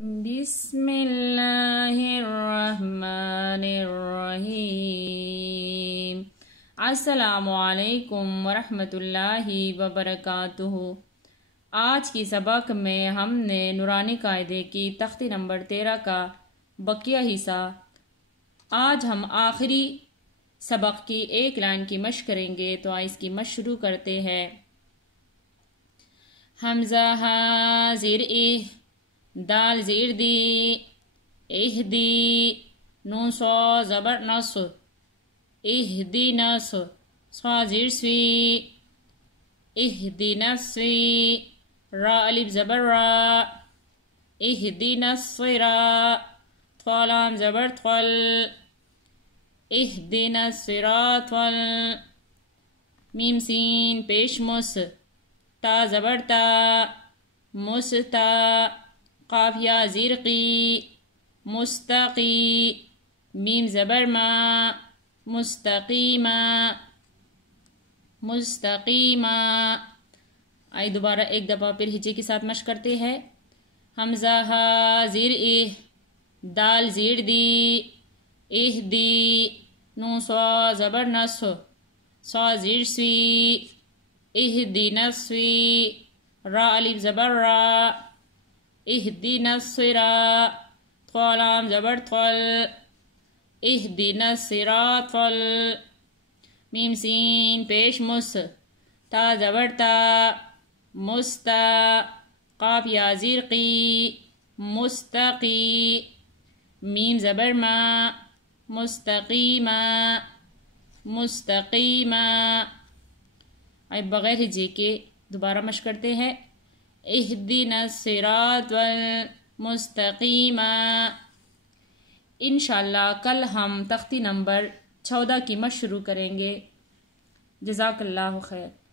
بسم اللہ الرحمن الرحیم۔ السلام علیکم ورحمۃ اللہ وبرکاتہ۔ آج کی سبق میں ہم نے نورانی قاعدے کی تختی نمبر 13 کا بقیہ حصہ، آج ہم آخری سبق کی ایک لائن کی مشق کریں گے، تو آئے اس کی مشق شروع کرتے ہیں۔ حمزہ ہا زیر دال زیر دی، اہدی، نون صا زبر نص، اہدی نص، صا زیر سوی، اہدی نصوی، را الف زبر را، اہدی نصرا، طالام زبر طل، اہدی نصرات طل، میم سین پیش مس، تا زبر تا، مستا، قاف یا زیر قی، مستقی، میم زبر ما، مستقیما، مستقیما۔ آئے دوبارہ ایک دفعہ پھر ہجے کے ساتھ مشق کرتے ہیں۔ حمزہ ہا زیر دال زیر دی، اہدی، نون صا زبر نص، صا زیر سوی، اہدی نصوی، را الف زبر را، اہدی نصرا، طالام زبر طل، اہدی نصرات طل، میم سین پیش مس، تا زبر تا، مستا، قاف یا زیر قی، مستقی، میم زبر ما، مستقیما، مستقیما۔ اب بغیر ہجے کے دوبارہ مشق کرتے ہیں۔ اہدنا الصراط المستقیم۔ انشاءاللہ کل ہم تختی نمبر 14 کی مشق شروع کریں گے۔ جزاک اللہ خیر۔